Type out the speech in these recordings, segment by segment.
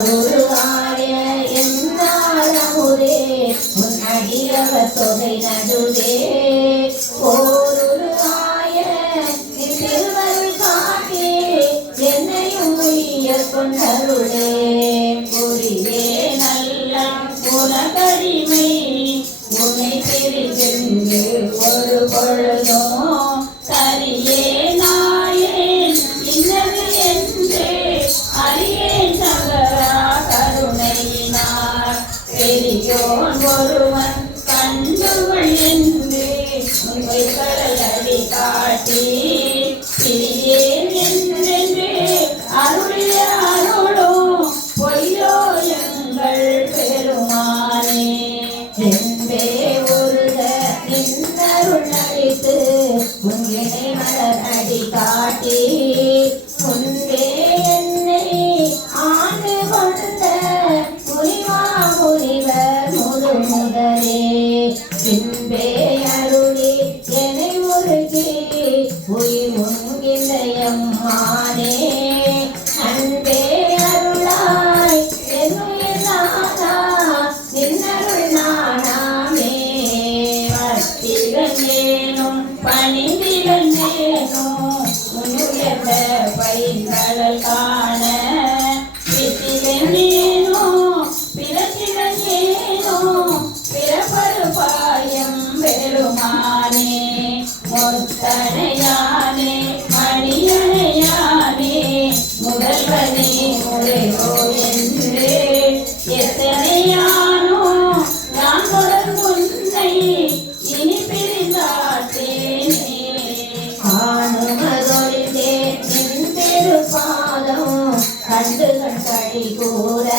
ಗುರುವಾರ್ಯ ಎಂದಾಳ ಮುರೇ ಮುನ್ನಗಿರವ ತೊಗೈ ನಡುವೆ ಓ Let me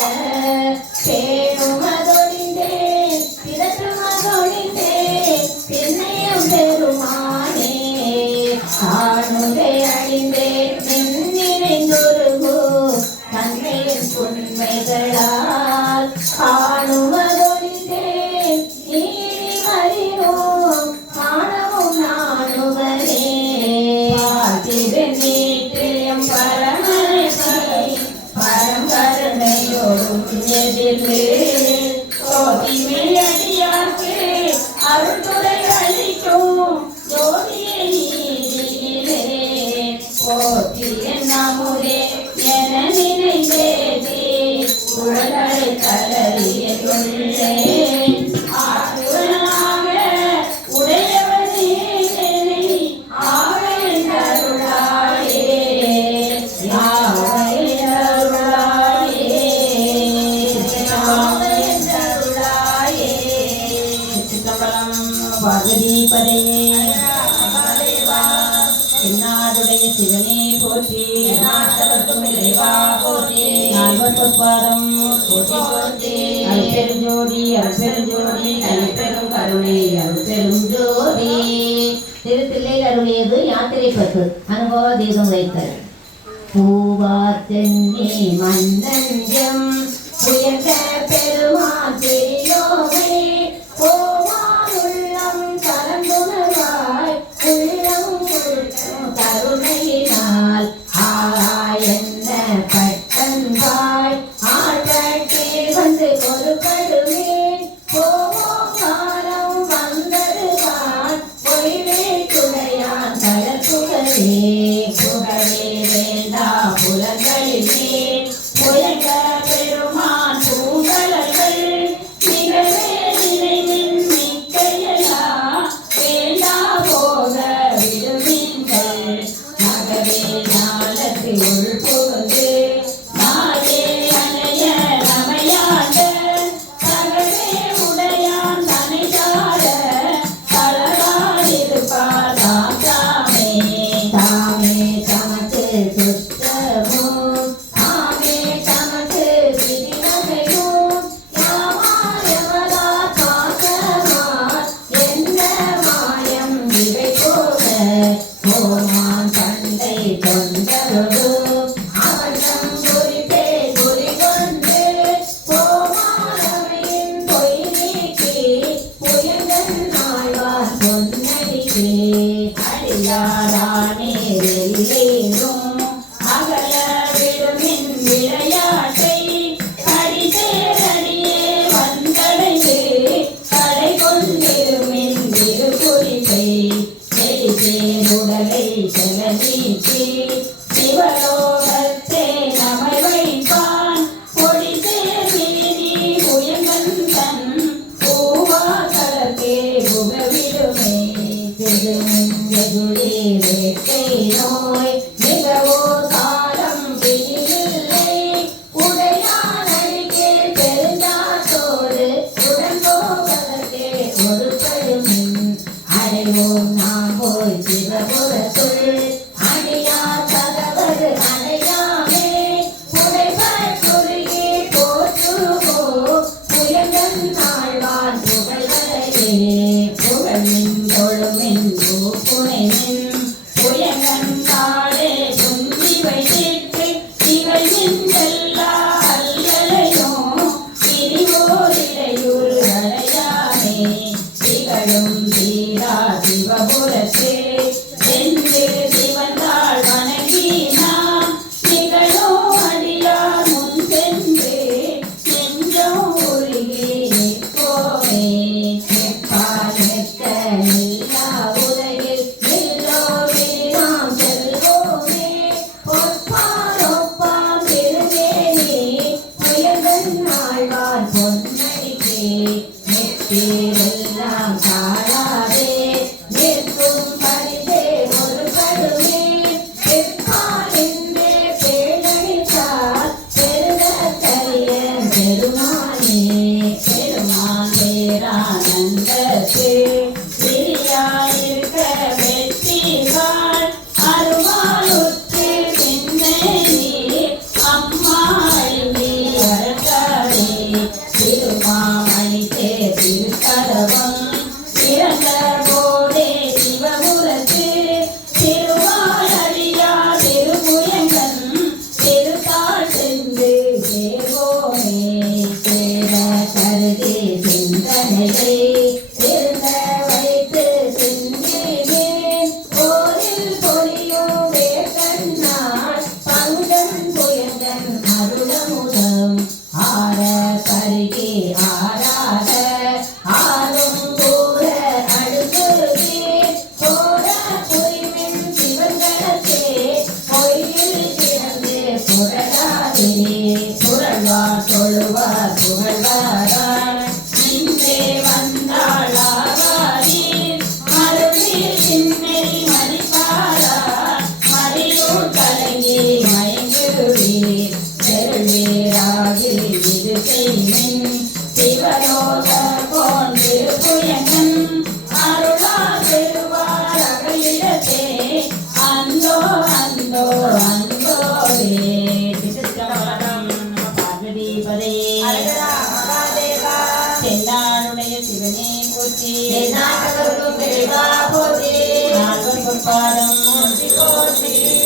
Amém. போற்றி நம்முதே என நினைந்தேதி உலகளை தளறிய தொழிலே யாத்திரையில் அருளியது யாத்திரை பத்து அனுபவ தீபம் வைத்தல். பூவார் தென்னி மன்னஞ்சம் உயர்ந்த 我们唱着歌 problem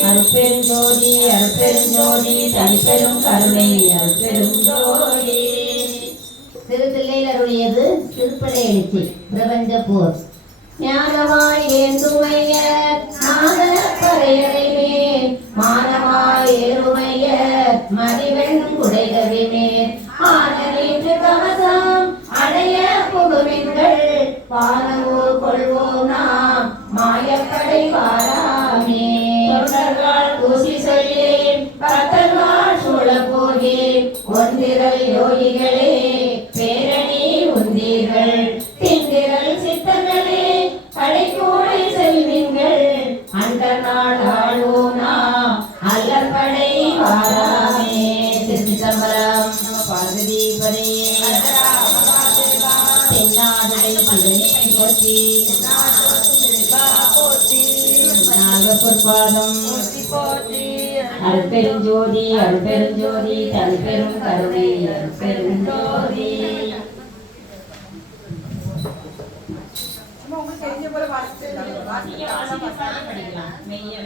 அருப்பெருஞ்சோதி அருப்பெருஞ்சோதி தனிப்பெரும் கருணை. திருப்படை பிரபஞ்ச போர் ஞானமாய் ஏந்துமைய நாத மானமாய் பொற்பாதம் அருட்பெருஞ்சோதி அருட்பெருஞ்சோதி தனிப்பெரும் கருணை அருட்பெருஞ்சோதி நீங்க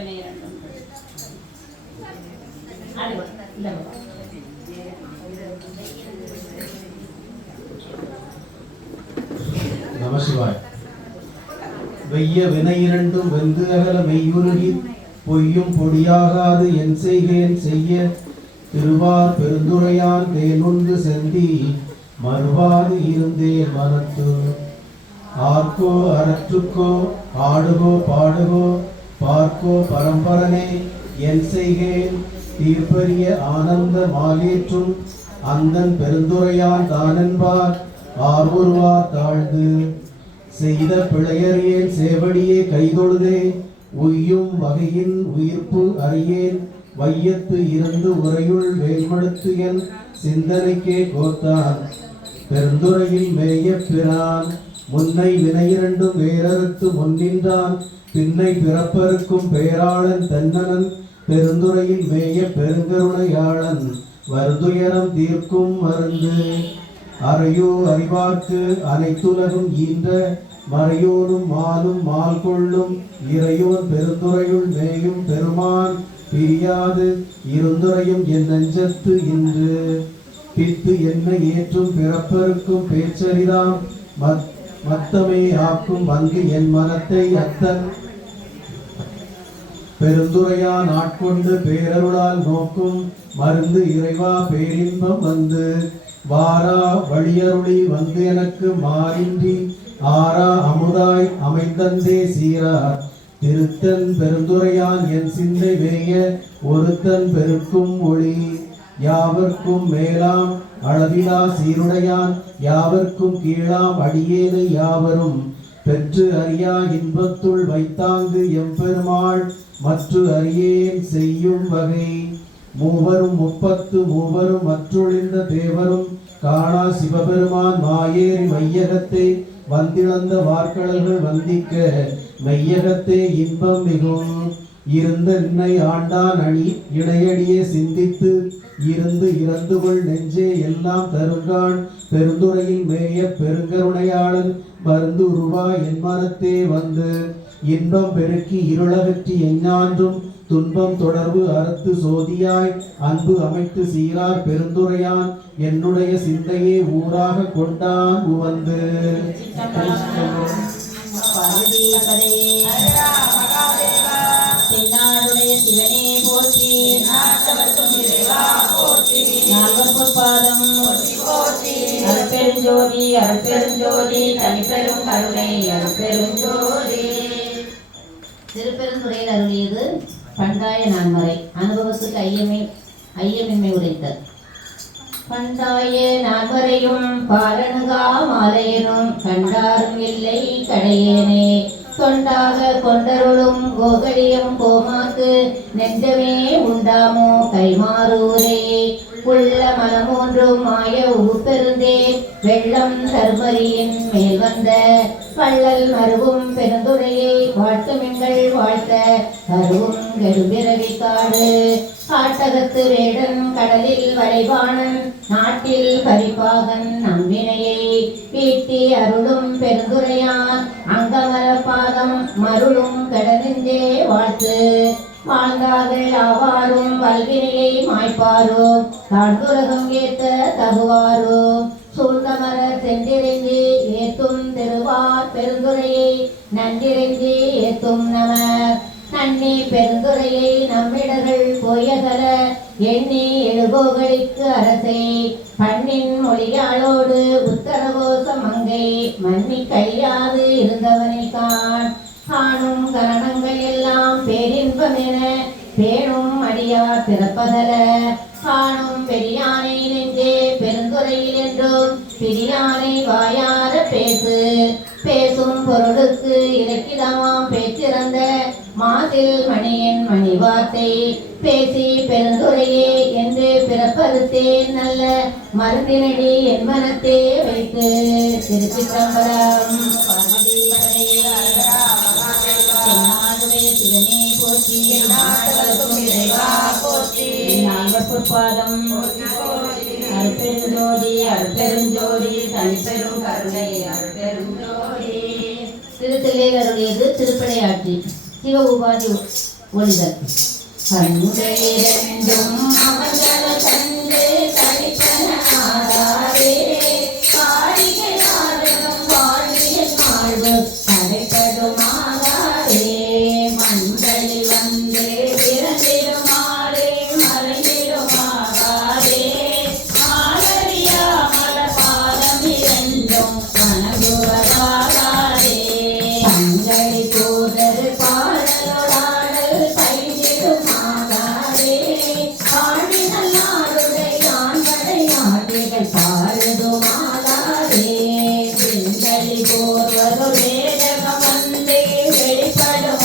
வெய்ய வினையிரண்டும் வெந்து அகல மெய்யுருகி பொய்யும் பொடியாகாது என் செய்கேன் செய்ய. திருவார் பெருந்துரையான் தேனுண்டு செந்தி மறுவாது இருந்தே மனத்து ஆர்க்கோ அறற்றுக்கோ ஆடுகோ பாடுகோ பார்க்கோ பரம்பரனே என் செய்கேன். தீர்ப்பரிய ஆனந்த மாலேற்றும் அந்தன் பெருந்துரையான் தானென்பார் ஆர்வருவார் தாழ்ந்து. செய்த பிழையறியேன் சேவடியே கைதொழுதே உய்யும் வகையின் உயிர்ப்பு அறியேன். வையத்து இருந்து உரையுள் வேல்மடுத்து என் சிந்தனைக்கே கோத்தான் பெருந்துறையில் மேய பிரான் முன்னை வினையிரண்டும் வேறறுத்து முன்னின்றான். பின்னை பிறப்பருக்கும் பேராளன் தென்னனன் பெருந்துறையில் மேய பெருங்கருணையாளன். வருதுயரம் தீர்க்கும் மருந்து அறையோ அறிவார்க்கு அனைத்துலகும் ஈன்ற மறையோனும் மாலும் மால் கொள்ளும் இறையோன் பெருந்துறையுள் மேயும் பெருமான் பிரியாது இருந்துரையும் என் நெஞ்சத்து இன்று. பித்து என்னை ஏற்றும் பிறப்பருக்கும் பேச்சரிதாம் மத்தமே ஆக்கும் வந்து என் மனத்தை அத்தன். பெருந்துரையான் நாட்கொண்டு பேரருளால் நோக்கும் மருந்து இறைவா பேரின்பம் வந்து. வாரா வழியருளி வந்து எனக்கு மாறின்றி ஆரா அமுதாய் அமைந்தந்தே சீரார். திருத்தன் பெருந்துரையான் என் சிந்தை வேய ஒருத்தன் பெருக்கும் ஒளி. யாவர்க்கும் மேலாம் அளவிலா சீருடையான். யாவர்க்கும் கீழாம் அடியேனை யாவரும் பெற்று அறியா இன்பத்துள் வைத்தாங்கு எம்பெருமாள். மற்று அறியேன் செய்யும் வகை. மூவரும் முப்பத்து மூவரும் மற்றொழிந்த தேவரும். காணா சிவபெருமான் மாயேறி மையகத்தை வந்திழந்த வார்க்கடல்கள் வந்திக்க மையகத்தே இன்பம் மிகும் இருந்த நின்னை ஆண்டான் அணி இடையடியே சிந்தித்து இருந்து இறந்து கொள் நெஞ்சே எல்லாம் தருங்கான். பெருந்துறையில் மேய பெருங்கருணையாளன் மருந்து உருவா என் மனத்தே வந்து. இன்பம் பெருக்கி இருளகற்றி எஞ்ஞான்றும் துன்பம் தொடர்பு அறுத்து சோதியாய் அன்பு அமைத்து சீரார் பெருந்துரையான் என்னுடைய சிந்தையே ஊராக கொண்டான் உவந்து. பார்வதிபதே தென்னாடுடைய சிவனே போற்றி நால்வர் பொற்பாதம் அருட்பெருஞ்சோதி அருட்பெருஞ்சோதி தனிப்பெரும் கருணை அருட்பெருஞ்சோதி. திருப்பெருந்துறையில் அருளியது பண்டாய நான்மறை. அனுபவத்துக்கு ஐயமே ஐயமின்மை உரைத்தல் பண்டாய நான்மறையும் பாலனுகா மாலையனும் கண்டாரும் இல்லை கடையேனே. தொண்டாக கொண்டருளும் கோகலியம் கோமாக்கு நெஞ்சமே உண்டாமோ கைமாறூரே. உள்ள மனமூன்றும் மாய உபெருந்தேன் வெள்ளம் தர்மரியின் மேல் வந்த பள்ளல் மருவும் பெருந்துரையை வாழ்த்துமிங்கள் வாழ்த்த கருவும் கெடுபிறவி காடு. காட்டகத்து வேடன் கடலில் வளைவாணன் நாட்டில் பரிபாகன் நம்பினையை வீட்டி அருளும் பெருந்துரையான் அங்கமர பாதம் மருளும் கடலிந்தே வாழ்த்து. வாழ்ந்தார்கள் ஆவாரும் வல்வினையை மாய்ப்பாரோ. தாழ்ந்துலகம் ஏத்த தகுவாரோ. சூழ்ந்தமர சென்றிறைஞ்சி ஏத்தும் திருவார் பெருந்துரையை நன்றிறைஞ்சி ஏத்தும் நம நன்னி பெருந்துரையை நம்மிடர்கள் போயகல எண்ணி எழுபோகளுக்கு அரசை. பண்ணின் மொழியாளோடு உத்தரகோச மங்கை மன்னி கழியாது இருந்தவனை தான் காணும் கரணங்கள் எல்லாம் பேரின்பமென பேணும் அடியார் பிறப்பதல. காணும் பெரியானை நெஞ்சே பிரியானை வாயார பேசு. பேசும் பொருளுக்கு இலக்கிதமாம் பேச்சிறந்த மாதில் மணியின் மணி வார்த்தை பேசி பெருந்துரையே என்று பிறப்பருத்தே நல்ல மருந்தினடி என் மனத்தே வைத்து. திருச்சிற்றம்பலம் போற்றி போற்றி அருட்பெருஞ்சோதி அருட்பெருஞ்சோதி தனிப்பெரும் கருணை அருட்பெருஞ்சோதி திருத்தலையில் அருளியது சிவ உபாதி ஒளிதல் கண்ணுடையிரண்டும் Hey,